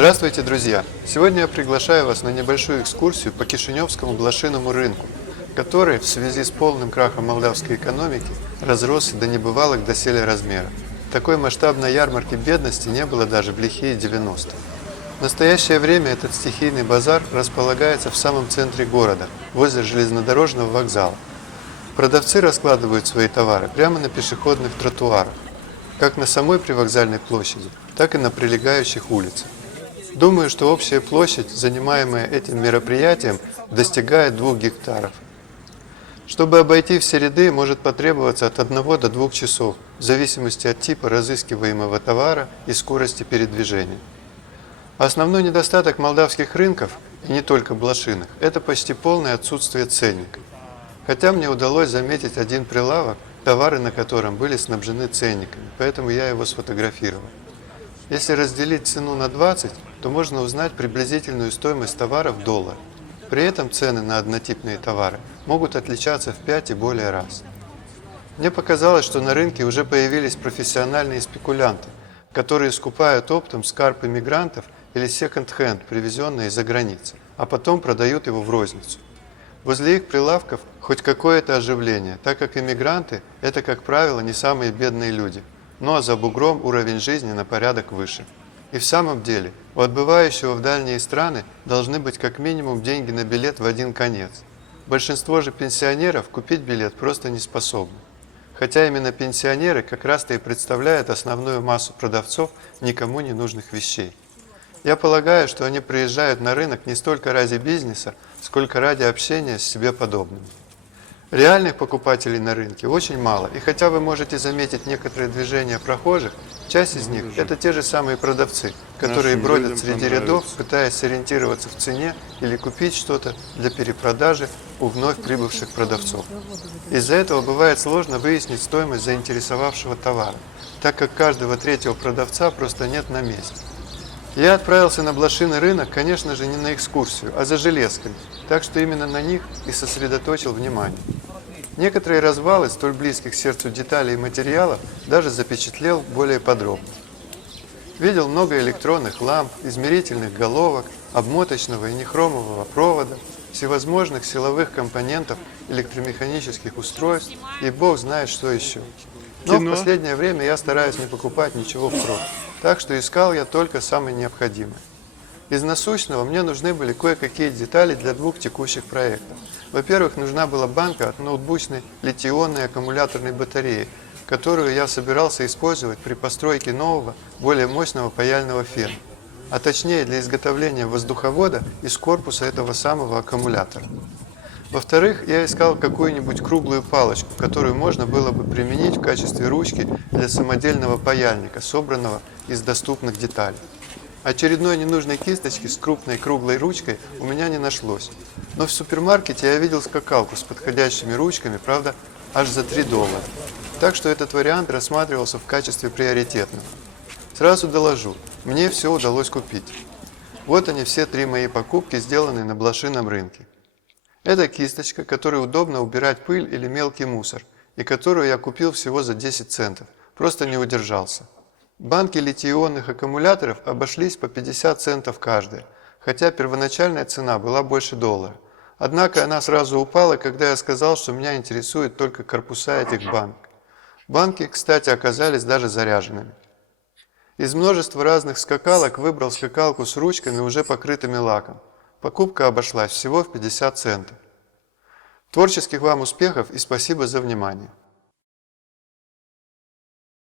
Здравствуйте, друзья! Сегодня я приглашаю вас на небольшую экскурсию по Кишиневскому блошиному рынку, который в связи с полным крахом молдавской экономики разросся до небывалых доселе размеров. Такой масштабной ярмарки бедности не было даже в лихие 90-е. В настоящее время этот стихийный базар располагается в самом центре города, возле железнодорожного вокзала. Продавцы раскладывают свои товары прямо на пешеходных тротуарах, как на самой привокзальной площади, так и на прилегающих улицах. Думаю, что общая площадь, занимаемая этим мероприятием, достигает 2 гектаров. Чтобы обойти все ряды, может потребоваться от 1 до 2 часов, в зависимости от типа разыскиваемого товара и скорости передвижения. Основной недостаток молдавских рынков, и не только блошиных, это почти полное отсутствие ценника. Хотя мне удалось заметить один прилавок, товары на котором были снабжены ценниками, поэтому я его сфотографировал. Если разделить цену на 20, то можно узнать приблизительную стоимость товара в доллар. При этом цены на однотипные товары могут отличаться в 5 и более раз. Мне показалось, что на рынке уже появились профессиональные спекулянты, которые скупают оптом скарб иммигрантов или секонд-хенд, привезенные из-за границы, а потом продают его в розницу. Возле их прилавков хоть какое-то оживление, так как иммигранты – это, как правило, не самые бедные люди, но за бугром уровень жизни на порядок выше. И в самом деле, у отбывающего в дальние страны должны быть как минимум деньги на билет в один конец. Большинство же пенсионеров купить билет просто не способны. Хотя именно пенсионеры как раз-то и представляют основную массу продавцов никому не нужных вещей. Я полагаю, что они приезжают на рынок не столько ради бизнеса, сколько ради общения с себе подобными. Реальных покупателей на рынке очень мало, и хотя вы можете заметить некоторые движения прохожих, часть из них – это те же самые продавцы, которые бродят среди рядов, пытаясь сориентироваться в цене или купить что-то для перепродажи у вновь прибывших продавцов. Из-за этого бывает сложно выяснить стоимость заинтересовавшего товара, так как каждого третьего продавца просто нет на месте. Я отправился на блошиный рынок, конечно же, не на экскурсию, а за железками, так что именно на них и сосредоточил внимание. Некоторые развалы столь близких сердцу деталей и материалов даже запечатлел более подробно. Видел много электронных ламп, измерительных головок, обмоточного и нехромового провода, всевозможных силовых компонентов, электромеханических устройств и бог знает что еще. Но в последнее время я стараюсь не покупать ничего впрок, так что искал я только самое необходимое. Из насущного мне нужны были кое-какие детали для 2 текущих проектов. Во-первых, нужна была банка от ноутбучной литий-ионной аккумуляторной батареи, которую я собирался использовать при постройке нового, более мощного паяльного фена, а точнее для изготовления воздуховода из корпуса этого самого аккумулятора. Во-вторых, я искал какую-нибудь круглую палочку, которую можно было бы применить в качестве ручки для самодельного паяльника, собранного из доступных деталей. Очередной ненужной кисточки с крупной круглой ручкой у меня не нашлось, но в супермаркете я видел скакалку с подходящими ручками, правда, аж за $3. Так что этот вариант рассматривался в качестве приоритетного. Сразу доложу, мне все удалось купить. Вот они все 3 мои покупки, сделанные на блошином рынке. Это кисточка, которой удобно убирать пыль или мелкий мусор, и которую я купил всего за 10 центов, просто не удержался. Банки литий-ионных аккумуляторов обошлись по 50 центов каждая, хотя первоначальная цена была больше $1. Однако она сразу упала, когда я сказал, что меня интересуют только корпуса этих банок. Банки, кстати, оказались даже заряженными. Из множества разных скакалок выбрал скакалку с ручками, уже покрытыми лаком. Покупка обошлась всего в 50 центов. Творческих вам успехов и спасибо за внимание!